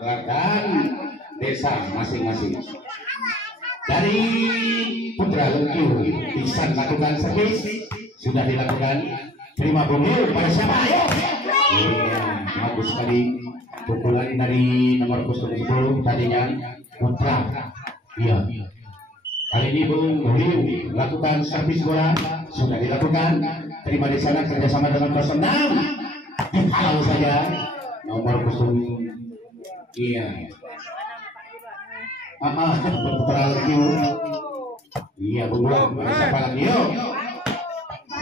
dan desa masing-masing. Dari Putra Lengkiu bisa melakukan servis, sudah dilakukan. Terima bumil pada siapa? Ayo. Iya, bagus sekali pukulan dari nomor 10 tadinya Putra. Iya. Kali ini Bung Liu lakukan servis bola, sudah dilakukan. Terima di sana kerjasama dengan 06. Kalau saja nomor 0. Iya. Putra Lengkiu. Iya, Bung Liu. Siapa lagi? Yuk.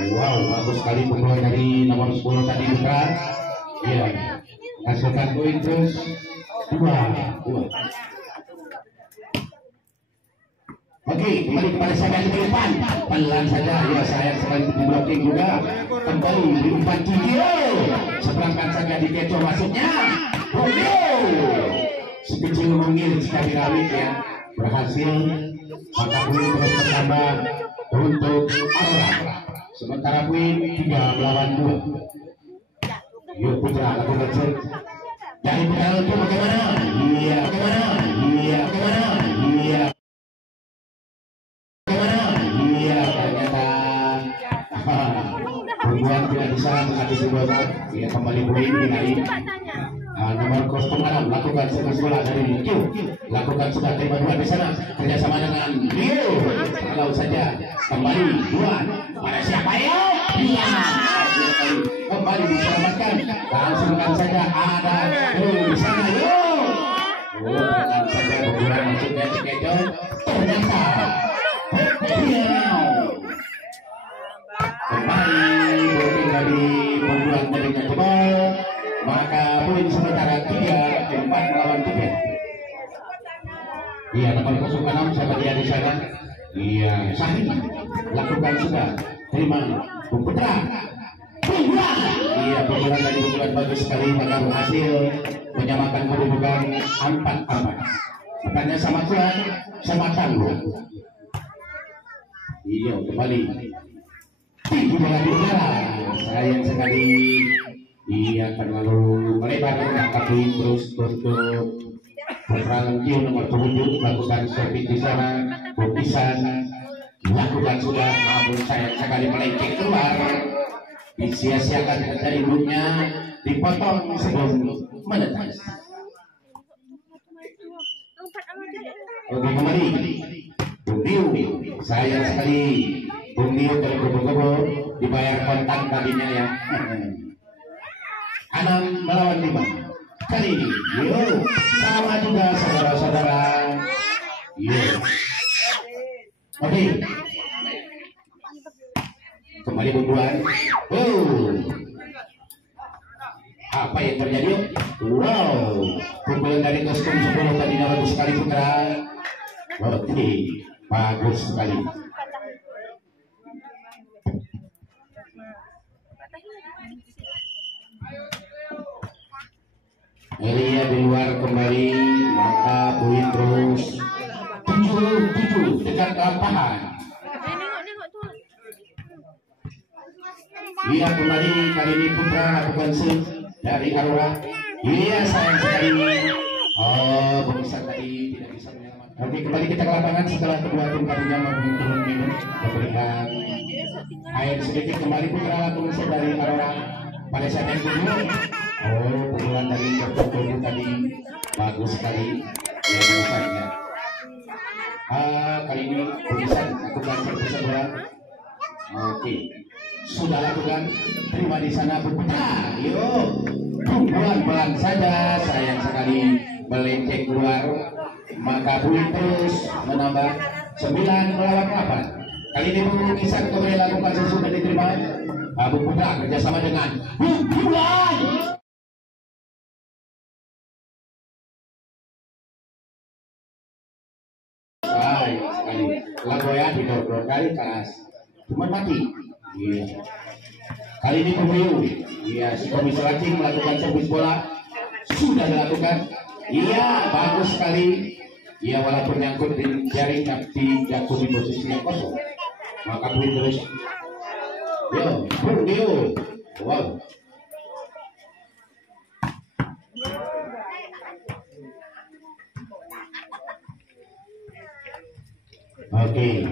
Wow, bagus sekali pukulan dari nomor 10 tadi Putra. Iya, hasilkan poin terus 2. Oke, kembali kepada saya di depan. Pelan saja, ya sayang sekali di blocking juga. Kembali di umpan Tigio. Seberangkan saja di keco masuknya. Sekecil mungil jika dirawit ya. Berhasil. Maka poin terus bertambah untuk Aura. Sementara poin 3 melawan 2. Yuk Putra lakukan set. Dari Putra itu bagaimana? Iya, bagaimana? Iya, bagaimana? Iya. Bagaimana? Iya, ternyata Perempuan tidak bisa mengatasi bola. Iya, kembali poin dinaik. Nomor 06 lakukan servis bola dari Q. Lakukan sudah terima 2 di sana. Kerjasama dengan Rio. Kalau saja kembali 2. Pada siapa ya? Iya. Kembali diselamatkan. Langsungkan saja ada di sana yuk. Dengan saja berkurang masuknya Cikejo. Ternyata kembali booking dari pembuat mendengar jebol. Maka poin sementara 3-4 melawan 3. Iya, nomor 06 siapa dia di sana? Iya, Sahih lakukan sudah. Terima Bung Putra. Iya, pukulan dari pukulan bagus sekali, maka berhasil menyamakan kedudukan 4-4. Makanya sama Tuhan, sama tangguh. Iya, kembali. Tinggi bola di udara. Sayang sekali. Iya, terlalu melebar. Tapi terus untuk Putra Lengkiu nomor 7 lakukan servis di sana. Bukisan lakukan sudah, namun sayang sekali melenceng keluar. Disia-siakan dari ibunya, dipotong sebelum menetas. Oke, kembali Bung Liu, sayang sekali Bung Liu tergobo-gobo dibayar kontak tadinya ya. 6 melawan 5. Kali ini yuk sama juga saudara-saudara. Yuk. Oke. Kembali pukulan. Apa yang terjadi? Wow, pukulan dari kostum 10 tadi bagus sekali Putra. Oke, bagus sekali. Elia di luar kembali, maka poin terus 7-7 dekat lapangan. Iya, kembali kali ini Putra lakukan shoot dari Aura. Iya, sayang sekali. Oh, pemirsa tadi tidak bisa menyelamatkan. Oke, kembali kita ke lapangan setelah kedua tim tadinya turun minum memberikan air sedikit. Kembali Putra lakukan shoot dari Aura pada saat yang kedua. Oh, pukulan dari Dr. tadi bagus sekali. Ya, pemirsa. Kali ini pemirsa lakukan servis bola. Oke. Sudah lakukan, terima di sana Putra. Yuk, pukulan pelan saja, sayang sekali melenceng keluar. Maka poin terus menambah 9 melawan 8. Kali ini Bung Isan kembali lakukan sesudah diterima. Bung Putra kerjasama dengan Bung Putra. Sayang sekali, Lagoya didorong dari keras, cuma mati. Iya. Kali ini Bung iya, si Komisi Lacing melakukan servis bola sudah dilakukan. Iya, bagus sekali. Iya, walaupun nyangkut di jaring tapi jatuh di posisi yang kosong. Maka poin terus. Yo, Bung. Wow. Oke.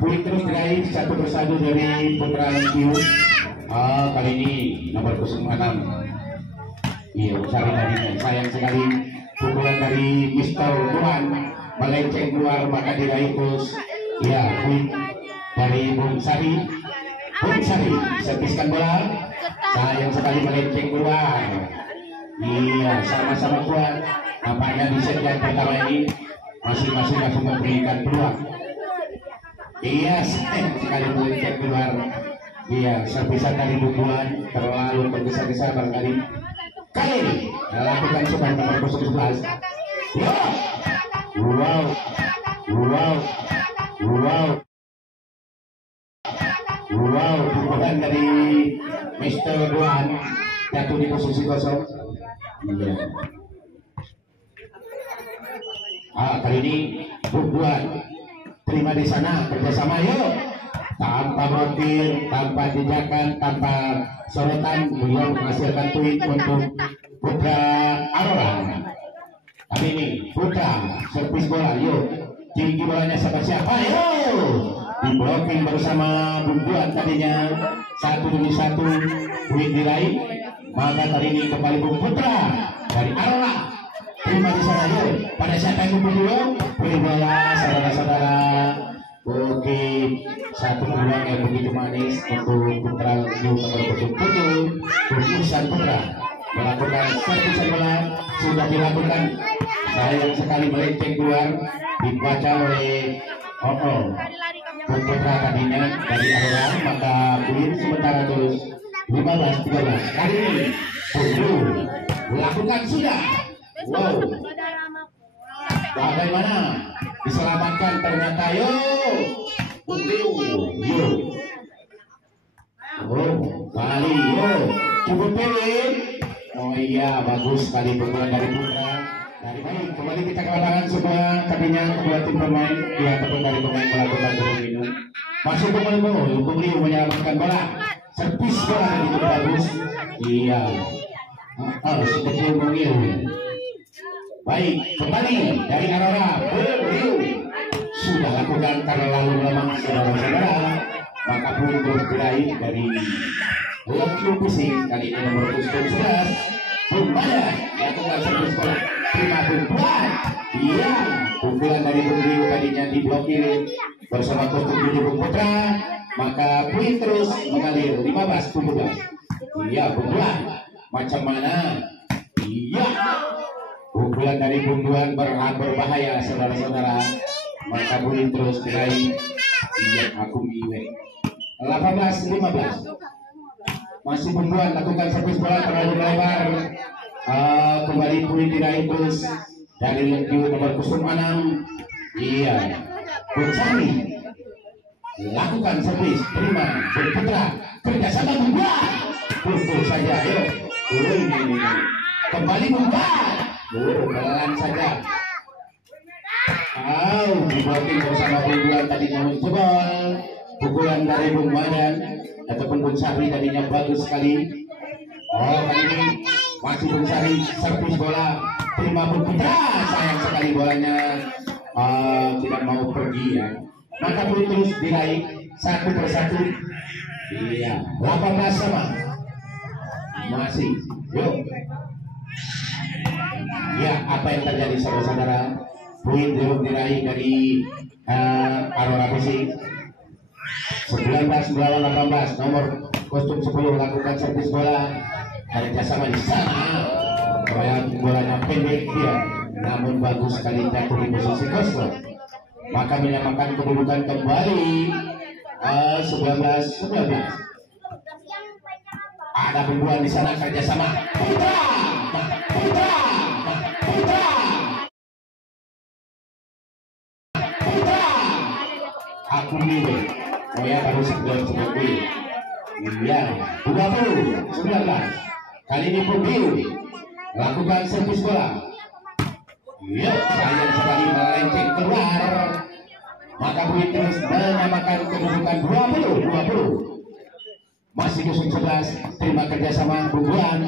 Poin terus diraih satu persatu dari Putra Lengkiu. Kali ini nomor 06. Iya, cari tadi sayang sekali pukulan dari Mister Tuan melenceng keluar, maka diraih terus. Ya, poin dari Bung Sari. Bung Sari serviskan bola, sayang sekali melenceng keluar. Iya, sama-sama kuat. Nampaknya di set yang pertama ini masing-masing langsung memberikan peluang. Iya, sayang sekali melenceng keluar. Iya, servisan dari Bubuan terlalu tergesa-gesa barangkali. Kali ini lakukan coba nomor 011. Ya, wow, wow, wow, wow, pukulan dari Mister Duan jatuh di posisi kosong. Iya. Kali ini Bubuan terima di sana, kerjasama yuk, tanpa motir, tanpa jejakan, tanpa sorotan, beliau menghasilkan tweet untuk Putra Aurora. Kali ini Putra servis bola, yuk, tinggi bolanya siapa yuk, di blocking bersama Bubuan tadinya satu demi satu, tweet diraih, maka kali ini kembali Putra dari Aurora. Terima di sana yuk, pada siapa yang dulu beri bola saudara-saudara. Oke, satu peluang yang begitu manis untuk Putra Lengkiu nomor 07 Bukisan Putra melakukan servisan bola, sudah dilakukan, sayang sekali melenceng keluar, dibaca oleh Putra tadinya dari Aurora, maka poin sementara terus 15-13. Kali ini Putra melakukan sudah. Wow, bagaimana diselamatkan ternyata yuk, kali yuk, cukup poin. Oh iya, bagus sekali pukulan dari Putra. Dari baik, kembali kita ke lapangan semua, tadinya kedua tim pemain, ya ataupun dari pemain melakukan turun minum. Masuk ke Bung Liu menyelamatkan bola, servis bola yang cukup bagus. Iya, sekecil Bung Liu. Baik, kembali dari Aurora, Bung sudah lakukan karena lalu lemah saudara-saudara, maka pun terus diraih dari Lengkiu Pusing. Kali ini nomor 11 Bung Badan lakukan servis bola, terima Bubuan. Iya, pukulan dari Bung Liu tadinya diblokir bersama kostum Bung Putra, maka poin terus mengalir 15-17. Iya, Bubuan macam mana? Iya, pukulan dari Bubuan berbahaya saudara-saudara, maka poin terus diraih. Iya, aku miwe 18-15. Masih Bubuan lakukan servis bola terlalu melebar. Kembali poin diraih terus dari Lengkiu nomor 06. Iya, Bung Sari lakukan servis, terima Bung Putra, kerjasama Bubuan. Pukul saja, ayo. Ini kembali Bubuan. Pelan saja. Diblocking bersama Bubuan tadi namun jebol. Pukulan dari Bung Badan ataupun Bung Sari tadinya bagus sekali. Kali ini masih Bung Sari servis bola, terima Bung Putra, sayang sekali bolanya tidak mau pergi ya. Maka poin terus diraih satu persatu. Iya, 18 sama. Masih, yuk. Ya, apa yang terjadi saudara-saudara? Poin belum diraih dari Aurora Pusing. 19 melawan 18, nomor kostum 10 lakukan servis bola, ada kerjasama di sana. Bolanya pendek dia, namun bagus sekali jatuh di posisi kosong. Maka menyamakan kedudukan kembali 19-19. Ada Bubuan di sana, kerjasama Putra. Aku miwe, ya harus seperti iya, 20-19. Kali ini Bung Liu lakukan servis bola. Iya, sayang sekali melenceng keluar. Maka poin terus menyamakan kedudukan 20-20. Masih 0-11, terima kerjasama Bubuan.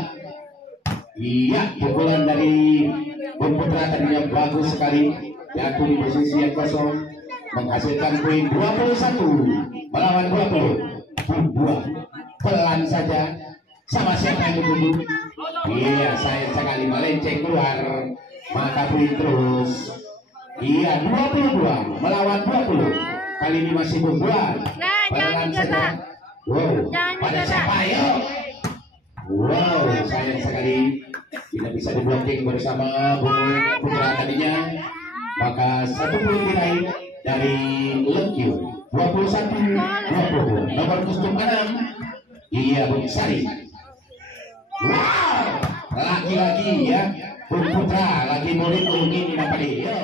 Iya, pukulan dari Bung Putra tadinya bagus sekali, jatuh di posisi yang kosong. menghasilkan poin 21 melawan 20. Buah pelan saja, sama siapa yang ditunggu? Iya, sayang sekali melenceng keluar, maka poin terus. Iya, 22 melawan 20. Kali ini masih Buah pelan saja. Wow, pada siapa ayo? Wow, sayang sekali tidak bisa diblocking bersama Putra tadinya. Maka 1 poin diraih dari Lekyu. 21-20. Nomor kostum 6. Iya, Bung Sari. Wow, lagi-lagi ya, Bung Putra lagi murid ini dapat dia.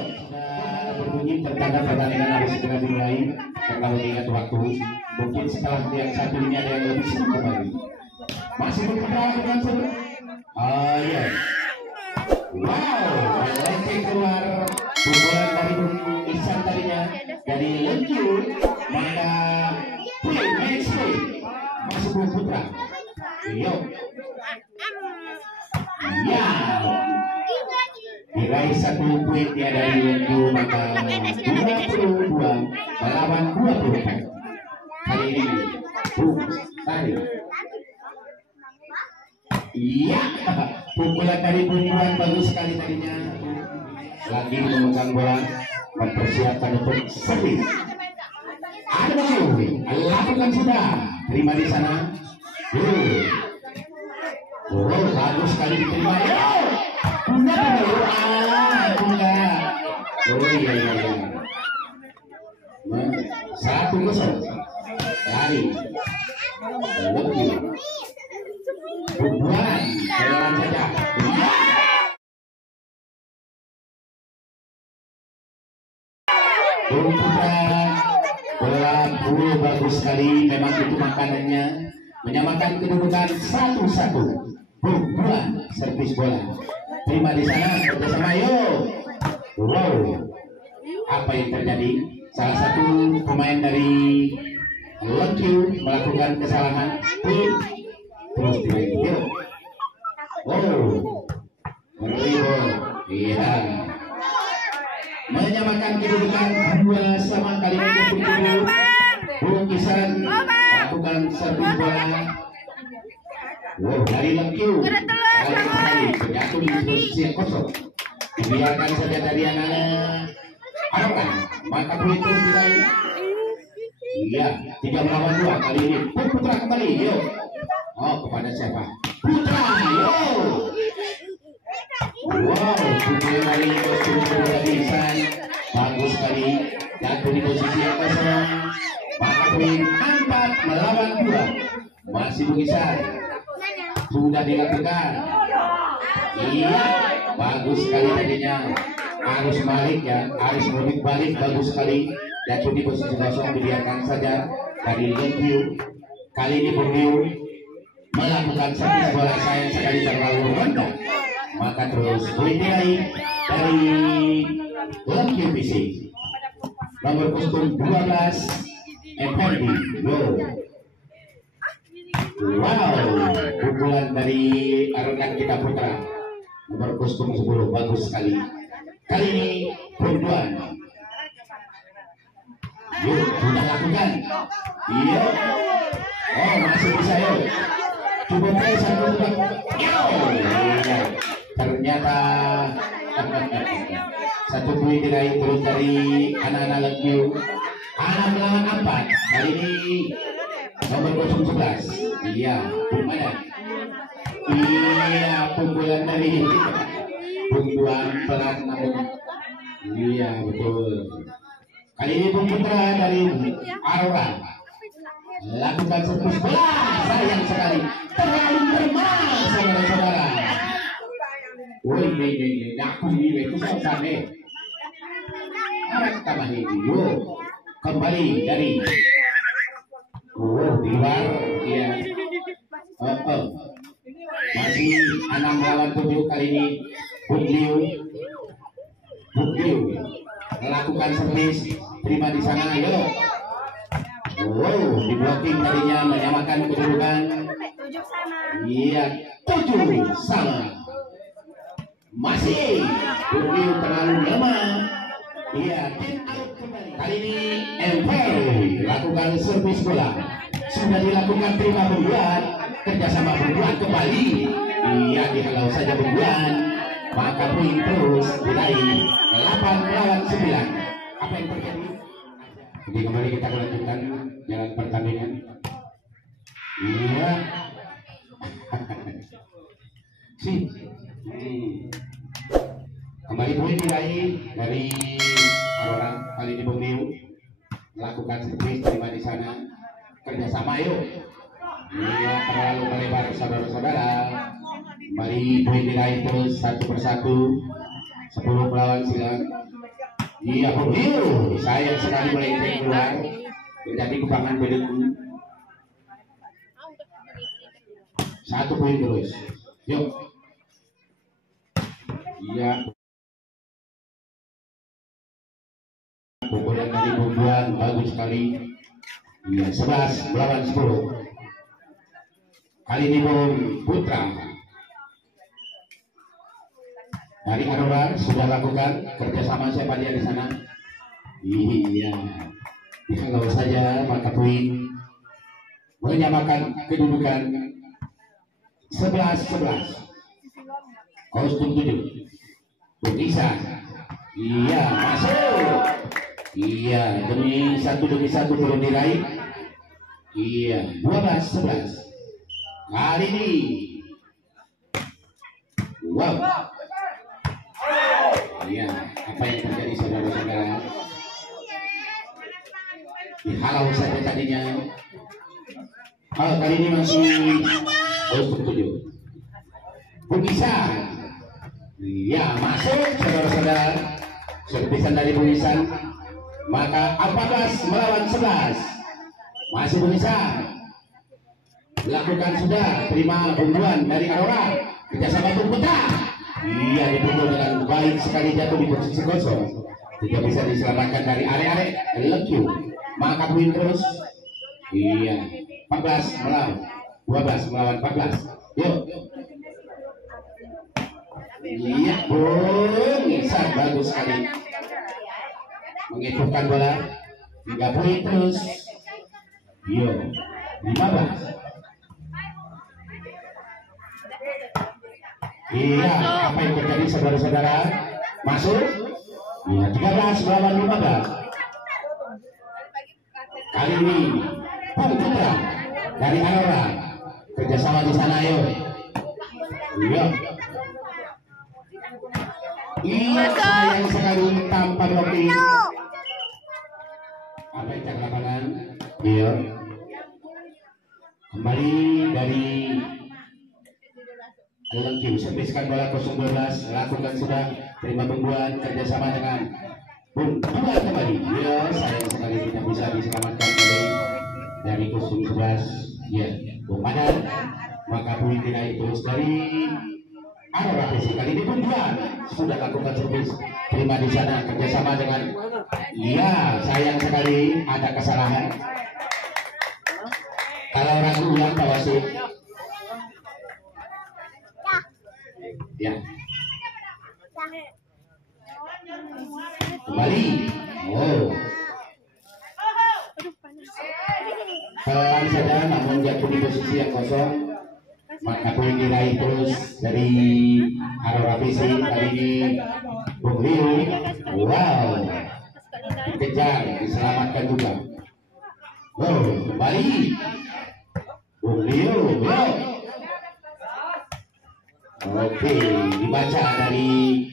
Berbunyi tertanda pertandingan harus segera dimulai karena mengingat waktu. Mungkin setelah yang satu ini ada yang lebih seru kembali. Masih Bung Putra dengan seru. Oh iya. Wow, lagi keluar pukulan dari Bung Ihsan tadinya dari Lekyu. Maka poin match point masih Bung Putra. Yo. Ya. Diraih 1 poin dia dari Lekyu, maka 22 melawan 24. Kali ini Bung Tari. Iya, pukulan dari Bung Buan bagus sekali tadinya. Lagi memegang bola, mempersiapkan untuk servis. Ada Lekyu, lakukan sudah. Terima di sana. Oh, bagus sekali diterima. Bunda, Bunda. Oh iya iya iya. 1-0 dari Lekyu. Buan, jalan saja. Bung Putra, bola bagus sekali. Memang itu makanannya. Menyamakan kedudukan 1-1. Bung Buan, servis bola. Terima di sana, kerjasama yuk. Wow, apa yang terjadi? Salah satu pemain dari Lekyu melakukan kesalahan. Terus direview. Oh, meribut. Iya. Menyamakan kedudukan 2-2 kali ini. Bung Ihsan melakukan servis bola. Wow, dari Lekyu. Kali terjatuh di posisi yang kosong. Dibiarkan saja dari anak-anak. Arahkan, maka poin terus diraih. Iya, 3 melawan 2 kali ini. Bung Putra kembali, yuk. Oh, kepada siapa? Putra, yuk. Wow, pukulan dari kostum dari Ihsan. Bagus sekali. Jatuh di posisi yang kosong. Maka poin 4 melawan 2. Masih Bung Ihsan. Sudah dilakukan. Iya, bagus sekali tadinya. Arus balik ya, arus mudik balik bagus sekali. Jatuh di posisi kosong, dibiarkan saja dari Lekyu. Kali ini Bung Liu melakukan servis bola, sayang sekali terlalu rendah. Maka terus poin diraih dari Lekyu PC. Nomor kostum 12 Effendi. Wow, pukulan dari rekan kita Putra. Nomor kostum 10 bagus sekali. Kali ini Bung Buan. Yuk, sudah lakukan. Iya. Oh, masih bisa yuk. Coba try satu juga. Ternyata 1 poin diraih terus dari anak-anak Lekyu. 6 melawan 4. Kali ini nomor 11. Iya, mana? Iya, pukulan dari Bung Buan pelan namun. Iya, betul. Kali ini Bung Putra dari Aurora lakukan servis bola, sayang sekali terlalu bermain saudara-saudara. Woi, ini aku ini itu sana. Arah tambah ini, kembali dari di luar, ya. Masih 6 lawan 7 kali ini. Bung Liu melakukan servis, terima di sana, ayo. Wow, di blocking tadinya, menyamakan kedudukan. Iya, 7-7. Masih Bung Liu terlalu lemah. Iya, tim out kembali. Kali ini Emper lakukan servis bola. Sudah dilakukan terima Bungguan, kerjasama Bungguan kembali. Iya, dihalau saja Bungguan. Maka poin terus diraih 8-9. Apa yang terjadi? Jadi kembali kita lanjutkan jalan pertandingan. Iya. Sih. Kembali poin diraih dari orang kali ini Bung Miu lakukan servis terima di sana, kerjasama yuk. Iya, terlalu melebar saudara-saudara. Kembali poin diraih terus satu persatu, 10 melawan 9. Iya Bung Miu, sayang sekali melenceng keluar menjadi kubangan belenggu. 1 poin terus, yuk. Iya. Pukulan dari Bungguan bagus sekali. Iya, 11 melawan 10. Kali ini Bung Putra dari Arora sudah lakukan kerjasama siapa dia di sana. Iya, kalau saja maka poin menyamakan kedudukan 11-11. Kostum 7 Bung Isan. Iya, masuk. Iya, demi satu turun diraih. Iya, 12-11. Kali ini wow. Iya, apa yang terjadi saudara-saudara? Dihalau saja tadinya. Kali ini masih kostum 7 Bung Isan. Iya, masuk saudara-saudara. Servisan dari Bung Isan. Maka 14 melawan 11. Masih Bung Isan. Lakukan sudah, terima Bungguan dari Arora. Kerjasama Bung Putra. Iya, dipukul dengan baik sekali, jatuh di posisi kosong. Tidak bisa diselamatkan dari are-are Lekyu. Maka poin terus. Iya, 14 melawan 12 melawan 14. Yuk. Iya, Bung Isan bagus sekali menghitungkan bola. 3 poin terus. Yo, 15. Iya, apa yang terjadi saudara-saudara? Masuk. Iya, 13 melawan 15. Kali ini Bung Putra dari Arora kerjasama di sana yuk. Iya. Iya, sayang sekali tanpa blocking. Apa yang cek lapangan? Iya. Kembali dari Lekyu, serviskan bola 012, lakukan sudah, terima Bungguan, kerjasama dengan Bung Putra kembali. Iya, sayang sekali tidak bisa diselamatkan dari 011. Iya, Bung Padan. Maka poin diraih terus dari Arora PC. Kali ini Bungguan sudah lakukan servis, terima di sana, kerjasama dengan. Iya, sayang sekali ada kesalahan. Kalau orang ulang Pak Wasit. Ya. Kembali. Oh. Pelan saja, namun jatuh di posisi yang kosong. Maka poin diraih terus dari Arora PC. Kali ini Bung Liu. Wow. Dikejar, diselamatkan juga. Oh, kembali. Bung Liu. Oke, dibaca dari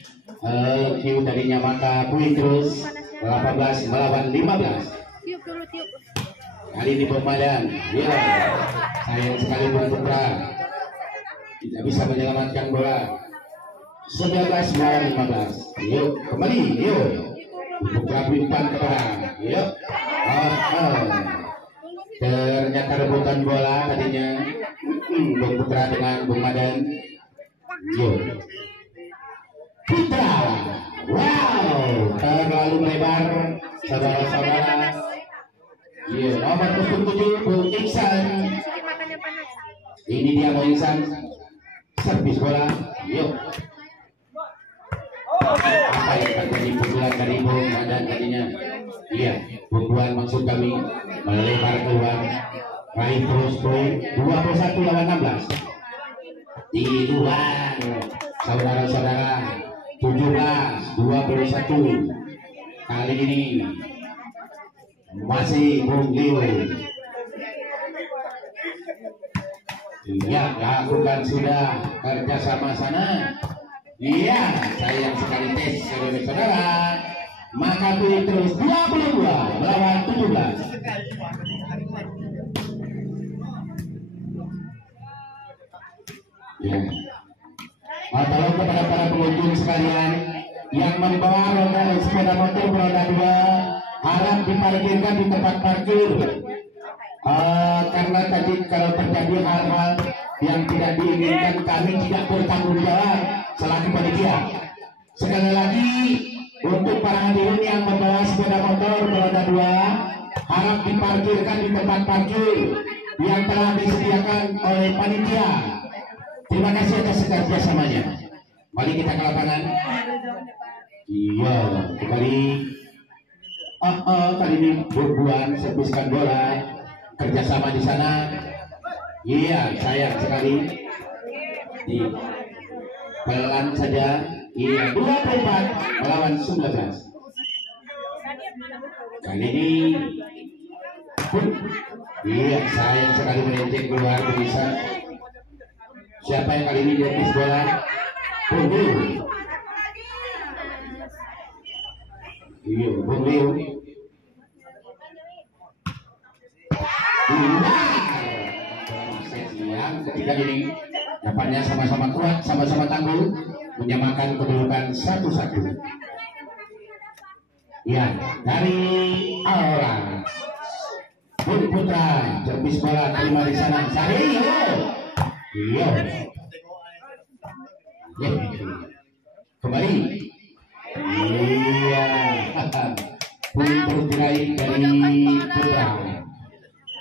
Q tadinya, maka poin terus 18 melawan 15. Kali ini Pemadam. Ya, sayang sekali Bung Putra tidak bisa menyelamatkan bola. 19 melawan 15. Yuk, kembali. Yuk, Putra Bimpan kepada. Yuk. Ternyata rebutan bola tadinya Bung Putra dengan Bung Madan. Yuk, Putra. Wow, terlalu melebar saudara-saudara. Iya, nomor 7 Bung Iksan. Ini dia Bung Iksan. Servis bola. Yuk. Apa yang terjadi pukulan dari Bung Madan tadinya? Iya, Bumbuan maksud kami melebar keluar. Raih terus poin 21 lawan 16. Di luar, saudara-saudara, 17-21. Kali ini masih Bung Leo. Iya, lakukan sudah kerjasama sana. Iya, sayang sekali tes saudara-saudara. Maka pilih terus 22 melawan 17. Ya. Tolong kepada para pengunjung sekalian yang membawa roda sepeda motor beroda 2 harap diparkirkan di tempat parkir. Karena tadi kalau terjadi hal-hal yang tidak diinginkan, kami tidak bertanggung jawab selaku panitia. Sekali lagi, untuk para hadirin yang membawa sepeda motor beroda 2 harap diparkirkan di tempat parkir yang telah disediakan oleh panitia. Terima kasih atas kerjasamanya. Mari kita ke lapangan. Iya, kembali. Kali ini Bumbuan serviskan bola. Kerjasama di sana. Iya, sayang sekali. Di pelan saja. Iya, 24 melawan 19. Kali ini pun, iya, sayang sekali melenceng keluar bisa. Siapa yang kali ini dilepis bola? Bung Leo. Iya, Bung Leo. Yang ketiga ini dapatnya sama-sama kuat, sama-sama tangguh, menyamakan kedudukan 1-1. Ya, dari Aura Bung Putra, servis bola terima di sana. Sario. Iya. Ya. Kembali. Iya. Bung Putra dari Putra.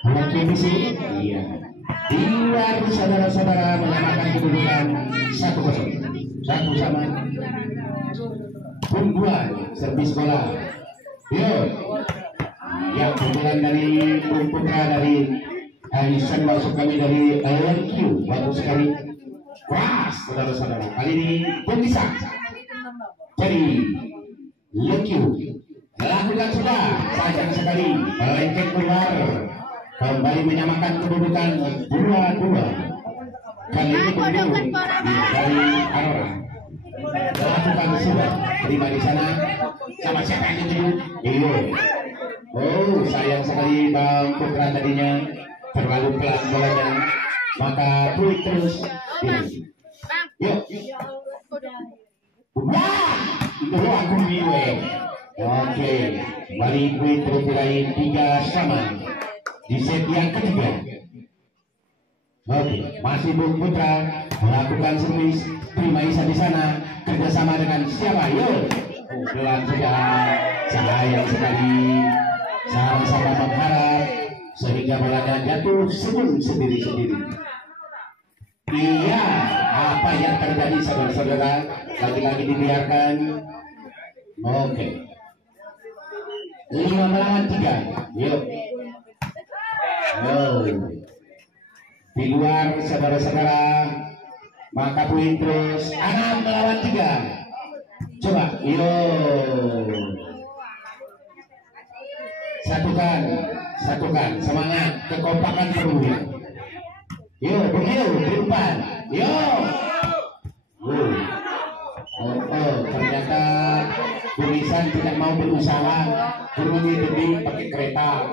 Buat divisi. Iya. Di luar saudara-saudara menyamakan kedudukan 1-0. Satu sama. Bumbuan servis bola. Yo. Yang kemudian dari Bung Putra dari Alisan masuk kami dari LQ. Bagus sekali. Keras saudara-saudara. Kali ini pun bisa. Jadi LQ lakukan sudah. Sayang sekali melenceng keluar. Kembali menyamakan kedudukan 2-2. Kali ini Bumbu dari Aurora. Lakukan sudah. Terima di sana. Sama siapa yang dituju? Iyo. Oh, sayang sekali Bang Putra tadinya terlalu pelan bolanya. Maka tweet terus. Yuk. Wah, itu aku miwe. Oke, kembali tweet terus diraih 3-3 di set yang ketiga. Oke, masih Bung Putra melakukan servis. Terima Isa di sana kerjasama dengan siapa? Yuk, pelan saja. Sayang sekali. Sama-sama mengharap sehingga bolanya jatuh sendiri-sendiri. Iya, apa yang terjadi saudara-saudara? Lagi-lagi dibiarkan. Oke. 5 melawan 3. Yuk. Oh. Di luar saudara-saudara, maka poin terus 6 melawan 3. Coba, yuk. Satukan, semangat, kekompakan perlu. Yuk, di depan. Yuk. Ternyata tulisan tidak mau berusaha. Turunnya demi pakai kereta.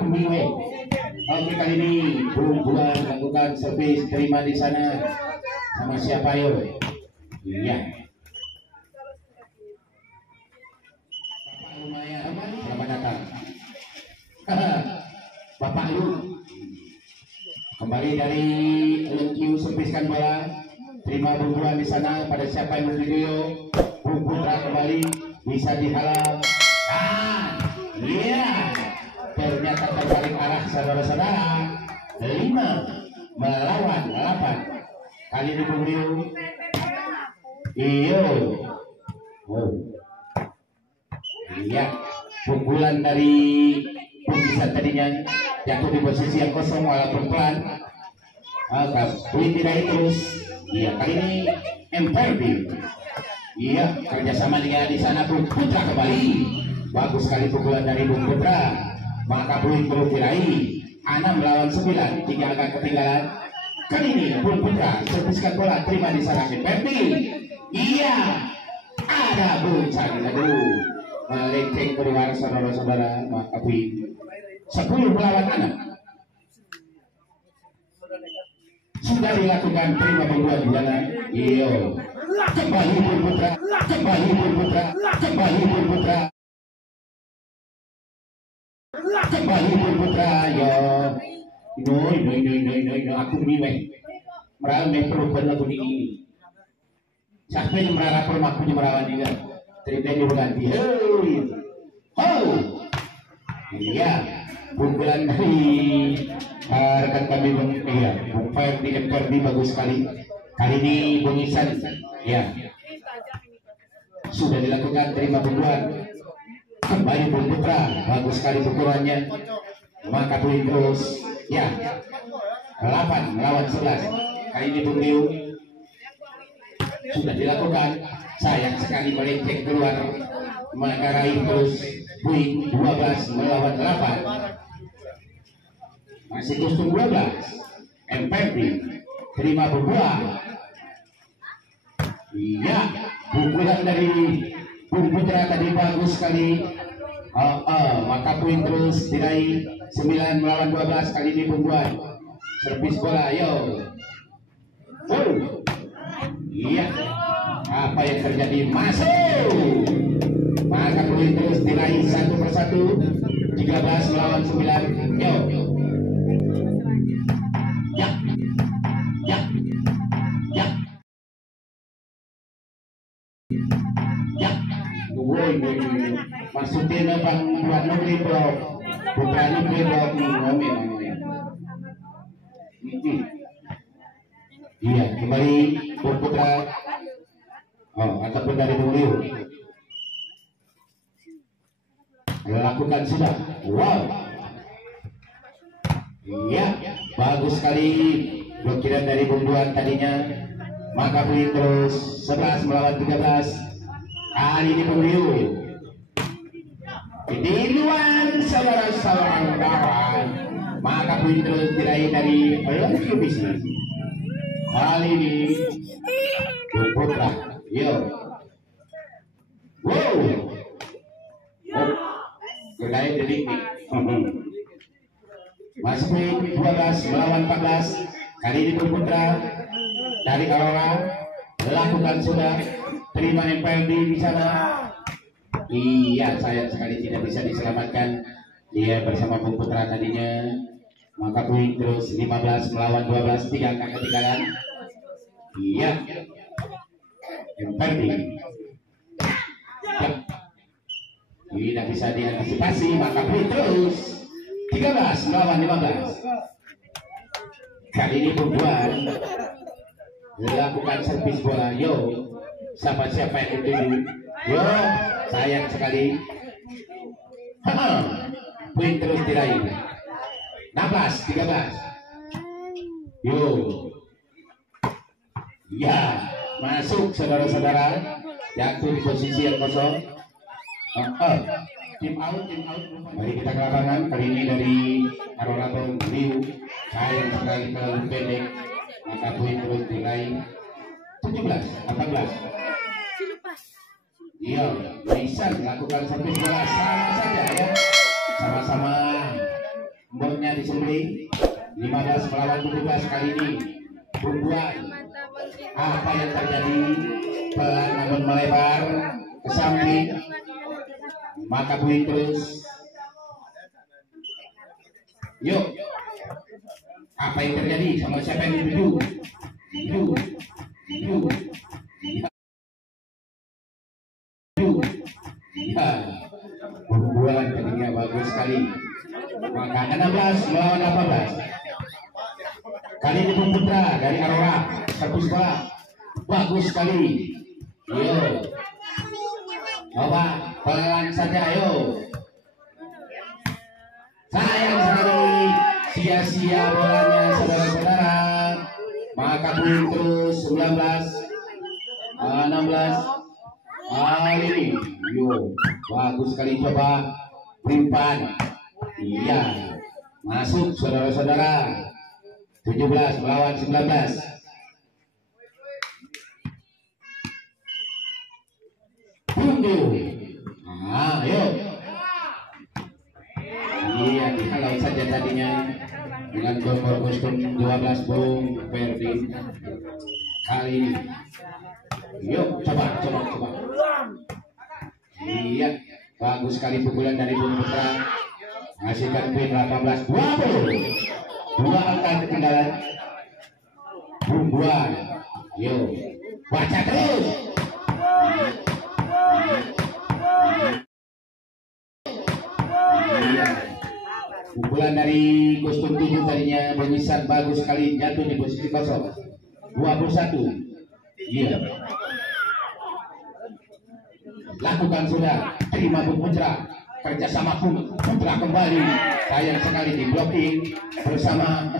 Oke, kali ini Bumbuan lakukan servis terima di sana. Sama siapa yuk? Iya. Lumayan. Selamat datang. Bapak Lu. Kembali dari LQ serviskan bola. Terima Bumbuan di sana. Pada siapa yang video Bung Putra kembali bisa dihalau. Iya. Ternyata terbalik arah saudara-saudara. 5 melawan 8. Kali ini Bung Rio. Iyo. Oh. Iya. pukulan dari Bungkisan tadinya jatuh di posisi yang kosong walaupun pelan. Poin tidak terus. Iya, kali ini Emperdi. Iya, kerjasama dia di sana. Bung Putra kembali. Bagus sekali pukulan dari Bung Putra. Maka poin terus diraih. 6 lawan 9, 3 angka ketinggalan. Kali ini Bung Putra serviskan bola, terima di sana Emperdi. Iya, ada Bung Sani. Aduh, melenceng keluar saudara-saudara. Maka poin 10 melawan 6. Sudah dilakukan, terima pembuat di jalan. Iyo, kembali Bung Putra, kembali Bung Putra, kembali Bung Putra, kembali Bung Putra. Yo, no, aku miweh, merame perubahan lagu ini. Siapa yang merara permaku di merawan juga? Terima kasih berganti. Iya, pukulan dari rekan kami Bung di Emperdi bagus sekali. Kali ini Bung Isan, ya sudah dilakukan, terima pukulan. Kembali Bung Putra, bagus sekali pukulannya. Maka poin terus, ya 8 melawan 11. Kali ini Bung Liu sudah dilakukan, sayang sekali melenceng keluar. Maka raih terus poin 12 melawan 8. Masih kostum 12. Emperdi terima berbuah. Iya, pukulan dari Bung Putra tadi bagus sekali. Maka poin terus diraih 9 melawan 12. Kali ini Bung Buat servis bola, ayo. Iya, apa yang terjadi? Masuk. Maka poin terus diraih 1 persatu. 13 melawan 9. Yo. Maksudnya bang buat negeri bro, bukan negeri bro ngomong. Iya, kembali Bung Putra. Ataupun dari Bung Liu. Lakukan sudah. Wow. Iya, bagus sekali blokiran dari Bung Duan tadinya. Maka poin terus 11 melawan 13. Kali ini Bung Liu. Di luar saudara-saudara kawan. Maka poin terus diraih dari Liu bisnis. Kali ini Bung Putra. Yo. Wow. Berdaya detik nih. Masuk 12 melawan 14. Kali ini Bung Putra dari Aurora lakukan sudah, terima Emperdi di sana. Iya, sayang sekali tidak bisa diselamatkan. Dia bersama Bung Putra tadinya. Maka poin terus 15 melawan 12, 3 angka ketinggalan. Iya, Emperdi tidak bisa diantisipasi, maka poin terus 13 melawan 15. Kali ini Bung Buan lakukan servis bola. Yo, siapa yang dituju? Yo, sayang sekali. Poin terus diraih 16-13. Yo, ya masuk saudara-saudara, jatuh di posisi yang kosong. Tim out. Mari kita ke lapangan. Kali ini dari Aurora Bung Liu. Sayang sekali terlalu pendek. Maka poin terus diraih 17-18. Iya, bisa dilakukan servis bola sama saja ya. Sama-sama bomnya disembeli. 15 melawan 17 kali ini. Buat apa yang terjadi? Pelan namun melebar ke samping. Maka poin terus. Yuk, apa yang terjadi? Sama siapa yang dituju? Ya, pembualan tadinya bagus sekali. Maka 16 melawan 18. Kali ini Bung Putra dari Aurora servis bola bagus sekali. Yo, coba pelan saja, ayo. Sayang sekali sia-sia bolanya saudara-saudara. Maka poin terus 19 16 ini. Yo, bagus sekali coba Primpan. Iya, masuk saudara-saudara. 17 melawan 19. Bundu. Nah, ayo. Iya, dihalau saja tadinya dengan gol kostum 12 Bung Ferdin. Kali ini. Yuk, coba. Iya, bagus sekali pukulan dari Bung Putra. Menghasilkan poin 18-20. Dua angka ketinggalan. Bung Buan. Yuk, baca terus. Iya. Pukulan dari kostum 7 tadinya bermisan bagus sekali, jatuh di posisi kosong. 21. Iya. Lakukan sudah, terima Bung Putra, kerjasama Bung Putra kembali. Sayang sekali di blocking bersama.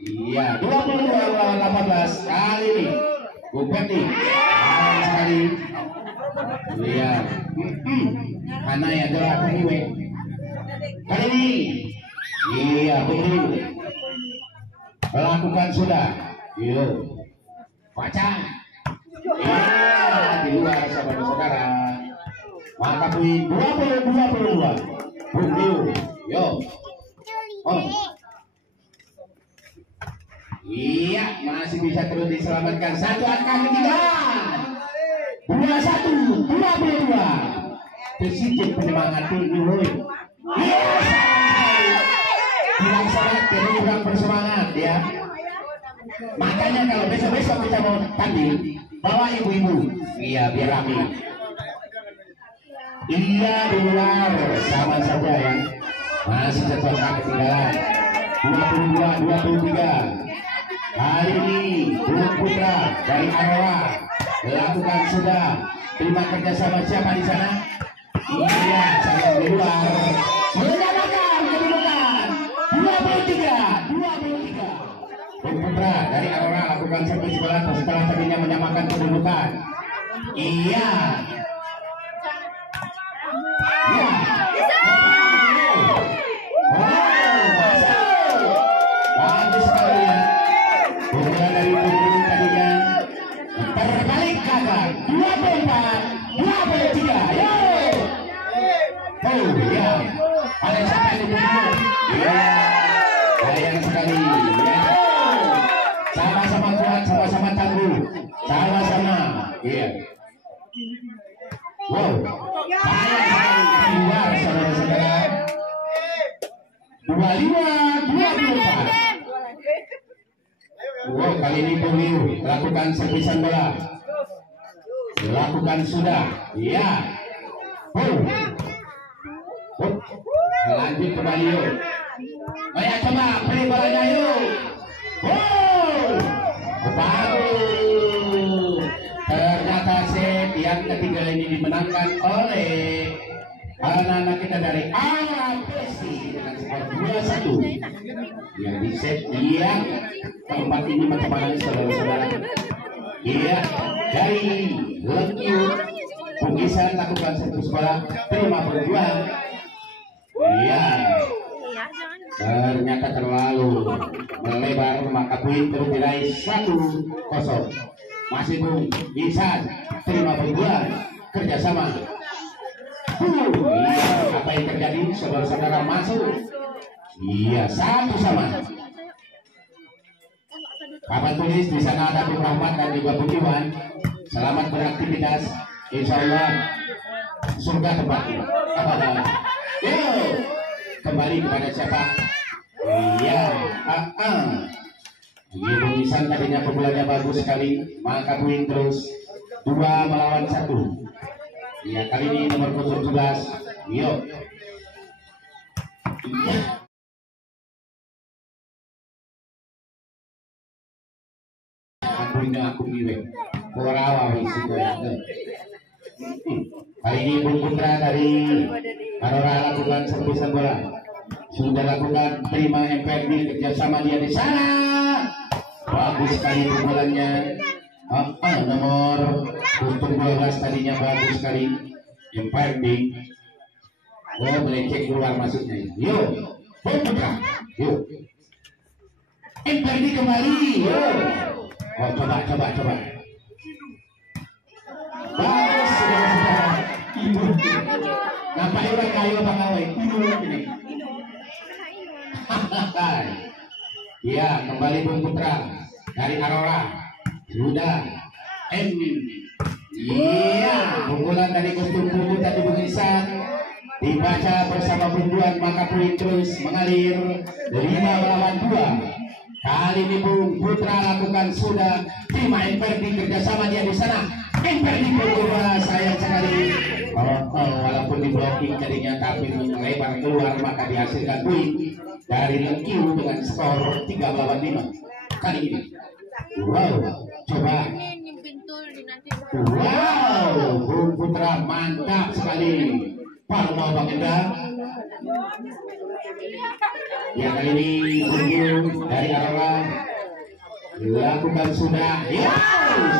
Iya, 22-18 kali ini Bung Ferdi. Sayang sekali. Iya. Karena ya adalah pemiwe. Kali ini, iya Bung lakukan sudah. Yuk, baca. Iya, di luar saudara-saudara. Maka poin 20-22. Bung Liu, yo. Oh. Iya, masih bisa terus diselamatkan. Satu angka ketiga. 21-22. Persijib menyemangati Nihoy. Iya, bilang salat jadi kurang bersemangat ya. Makanya kalau besok-besok kita mau tanding, bawa ibu-ibu. Iya, biar rame. Iya, di luar sama saja ya. Masih satu angka ketinggalan. 22-23. Kali ini Bung Putra dari Aroa lakukan sudah. Terima kerjasama siapa di sana? Iya, saya di luar. Menyamakan kedudukan 23-23. Bung Putra dari Aurora lakukan servis bola setelah tadinya menyamakan kedudukan. Iya. Iya. Bagus sekali ya. Pukulan dari Bung tadinya terbalik kakak. 24-23. Yo. Oh iya. Ada siapa yang dipukul? Iya. Sayang sekali. Ya. Sama-sama kuat, sama-sama tangguh, sama-sama. Iya. Wow. Sayang sekali keluar saudara-saudara. 25-24. Wow, kali ini Bung Liu lakukan servisan bola. Lakukan sudah. Iya. Wow. Lanjut kembali yuk. Ayo coba beri bolanya yuk. Wow, bagus. Ternyata set yang ketiga ini dimenangkan oleh anak-anak kita dari Arapesi dengan skor 2-1. Yang di set yang keempat ini bagaimana saudara-saudara? Iya, dari Lengkiu Bukisan lakukan satu sekolah, terima perjuangan. Iya. Ternyata terlalu melebar, maka poin terus diraih 1-0. Masih Bung Ihsan, terima perjuangan kerjasama. Iya, apa yang terjadi saudara-saudara masuk? Iya, 1-1. Papan tulis di sana ada Bung Rahmat dan juga Bung Iwan. Selamat beraktivitas. Insya Allah surga tempatnya. Yuk, kembali kepada siapa? Iya, Bung Ihsan tadinya pukulannya bagus sekali, maka poin terus 2-1. Iya, kali ini nomor 17. Yuk. Iya. Aku ini aku giwe. Korawa wisi ko. Kali ini Bung Putra dari Arora lakukan servisan bola. Sudah lakukan terima MPRD kerjasama dia di sana. Bagus sekali pukulannya. Nomor untuk 12 tadinya bagus sekali MPRD. Oh, melecek keluar masuknya. Yuk, Bung Putra. Yuk. MPRD kembali. Yuk. Oh, coba. Bagus, sudah. Nampak orang kayu pangawai. Ini. Ya, kembali Bung Putra dari Arora. Sudah. Iya, pukulan dari kostum putih tadi Bukisan dibaca bersama Bunduan, maka poin terus mengalir 5-2. Kali ini Bung Putra lakukan sudah terima MPRD kerjasama dia di sana. MPRD berubah, sayang sekali. Walaupun di blocking jadinya tapi melebar keluar, maka dihasilkan poin dari Lengkiu dengan skor 3-5 kali ini. Wow, coba. Wow, Bung Putra mantap sekali. Palma Bang Enda. Ya, kali ini Bung dari Arora lakukan sudah. Ya,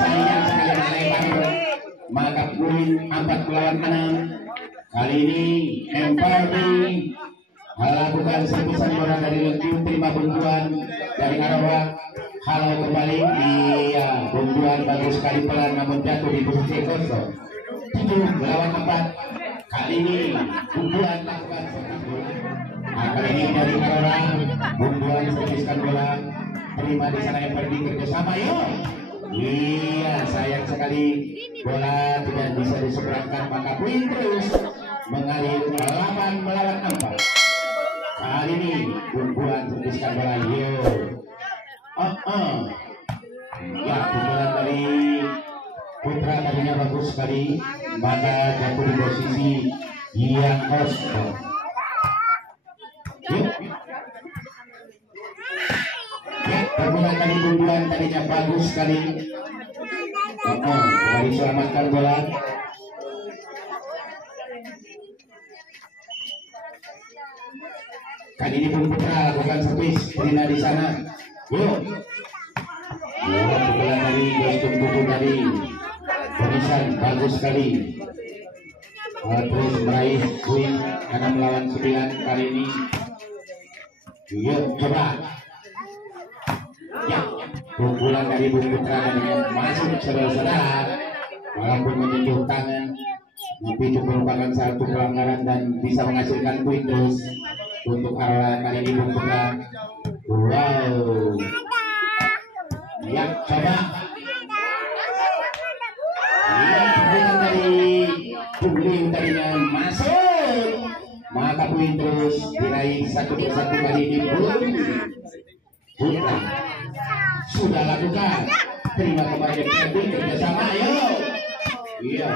sayang sekali melebar. Maka poin 4-6. Kali ini MPRD lakukan servisan bola dari Lengkiu, terima Bunduan dari Arora. Halo kembali. Iya, Bunduan bagus sekali pelan namun jatuh di posisi kosong. 7-4. Kali ini Bunduan lakukan servisan bola. Kali ini dari Arora Bunduan serviskan bola. Terima di sana MPRD kerjasama. Yuk. Iya, sayang sekali bola tidak bisa diseberangkan, maka poin terus mengalir 8-4. Kali ini Bunduan serviskan bola. Yuk. Ya, pukulan dari Putra tadinya bagus sekali, maka jatuh di posisi yang kosong. Yuk. Ya, pukulan dari Bunduan tadinya bagus sekali. Kembali selamatkan bola. Kali ini Bung Putra lakukan servis, terima di sana. Yuk. Pukulan dari kostum putih dari Bukisan bagus sekali. Terus meraih poin 6-9 kali ini. Yuk, coba. Ya, pukulan dari Bung Putra dengan masuk saudara-saudara. Walaupun menyentuh tangan, tapi itu merupakan satu pelanggaran dan bisa menghasilkan poin terus untuk Arora. Kali ini Bung Putra. Wow. Ya, coba. Ya, pukulan dari Bung tadinya masuk, maka poin terus diraih 1-1 kali ini Bung Putra. Sudah lakukan. Terima kembali MPRD kerjasama. Ayo. Iya.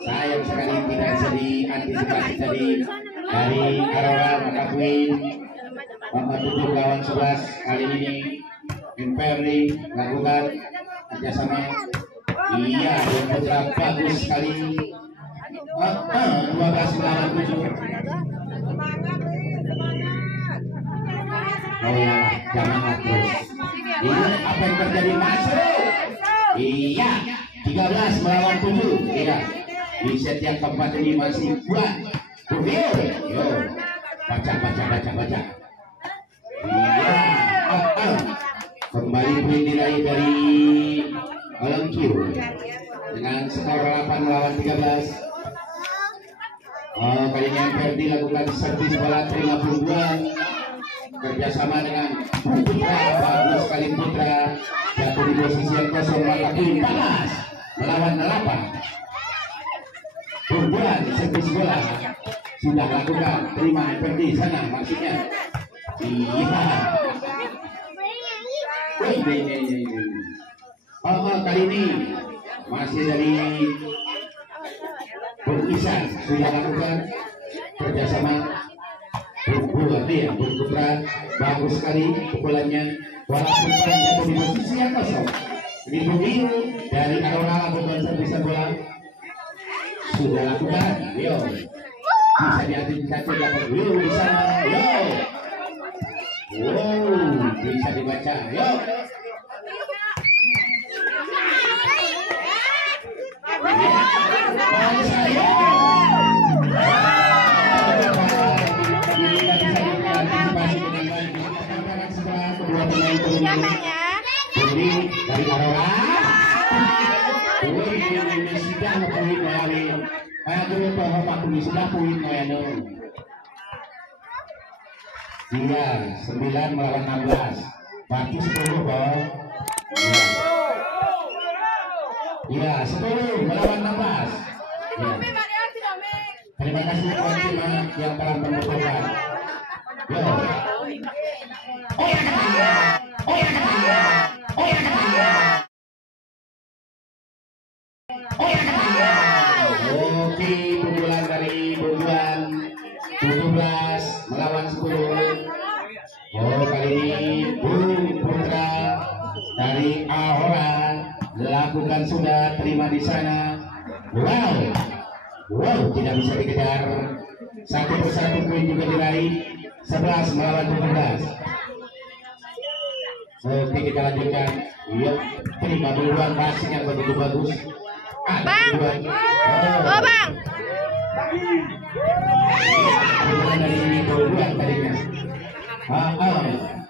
Sayang sekali tidak bisa diantisipasi tadi dari Arora, maka poin 7-11 kali ini MPRD lakukan kerjasama. Iya, Bung Putra bagus sekali. 12-7. Oh ya, jangan terus. Lihat apa yang terjadi, masuk. Iya, 13-7. Iya, di set yang keempat ini masih buat. Yo, baca. Iya, kembali poin diraih dari Lengkiu dengan skor 8-13. Kali ini MPRD lakukan servis bola, terima Bunduan kerjasama dengan Putra. Bagus sekali Putra, jatuh di posisi yang kosong, maka poin 14-8. Bunduan servis bola sudah lakukan, terima MPRD sana maksudnya. Iya. Kali ini masih dari Bukisan sudah lakukan kerjasama. Bung Putra bagus sekali pukulannya, walaupun jatuh di posisi yang kosong. Ini Bung dari Arora lakukan servisan bola. sudah lakukan. Yo, bisa diantisipasi dapat yo di sana. Yo, wow, bisa dibaca. Yo. Dari Aurora, sudah poin dari aduh bahwa sudah poin Noeno. Iya, 9 melawan 16, berarti 10 bawah. Iya, 10 melawan 16. Ya. Terima kasih kepada yang telah mendukungkan. Yo. Oh ya kata. Oh ya kata. Oh ya kata. Oh ya kata. Oke, pukulan dari Buruan 17 melawan 10. Oh, kali ini Bung Putra dari Aurora lakukan sudah, terima di sana. Wow, wow, tidak bisa dikejar. Satu persatu poin juga diraih. 11 melawan 12. Oke, kita lanjutkan. Yuk, terima duluan passing yang begitu bagus. Bang, oh bang. Dari duluan tadinya.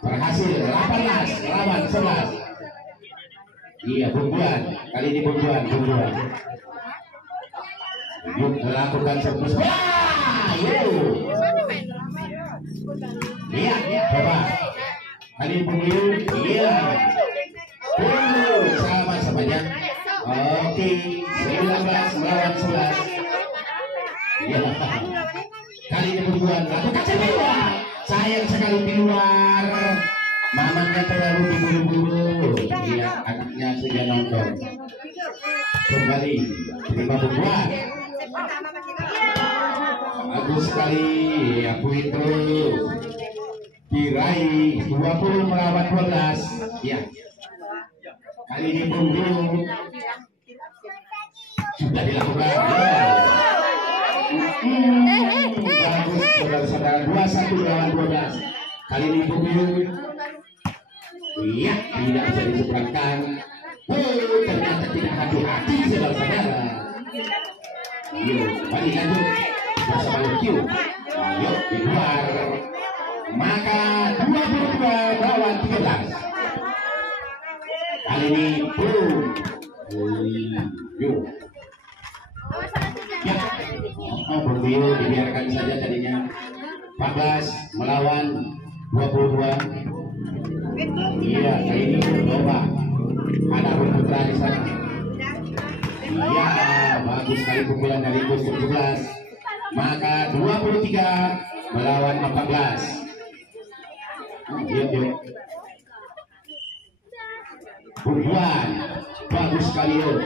Berhasil 18 melawan 11. Iya, Bungguan. Kali ini Bungguan. Yuk, melakukan servis. Wah, yuk. Iya, coba. Kali ini Bungguan. Iya. Sama sebanyak. Oke, 19 melawan 11. Iya. Kali ini Bungguan. Lakukan semua. Sayang sekali di luar. Mamanya terlalu diburu-buru. Iya, anaknya sudah nonton. Kembali terima Bungguan. Bagus sekali ya, poin terus diraih 20 melawan 12. Ya, kali ini Bungguan sudah dilakukan. Bagus saudara-saudara, 21 melawan 12. Kali ini Bungguan. Iya, tidak bisa diseberangkan. Oh, ternyata tidak hati-hati saudara-saudara. Yuk, balik lanjut bersama Lukiu. Yuk, di luar. Maka 22 lawan 13. Kali ini boom. Yuk. Ya, Bungguan dibiarkan saja tadinya. 14 melawan 22. Iya, kali ini coba ada Putra di sana. Iya, bagus sekali pukulan dari Bus 17. Maka 23 melawan 14. Yuk. Bungguan, bagus sekali yuk.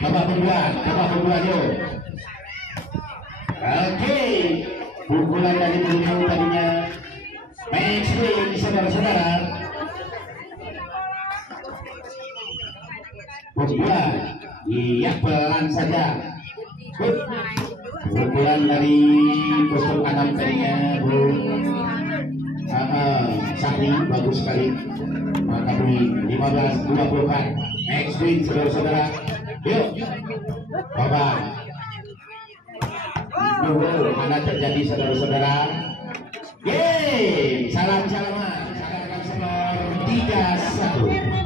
Coba Bungguan yuk. Oke, pukulan dari Bungguan tadinya. Max win, saudara-saudara. Bungguan, iya pelan saja. Pukulan dari 06 tadinya, Sahri, bagus sekali. Maka beri 15-20-an. Max win, saudara-saudara. Yuk, coba. Mana terjadi saudara-saudara? Yeay, salam-salaman. Salam skor 3-1.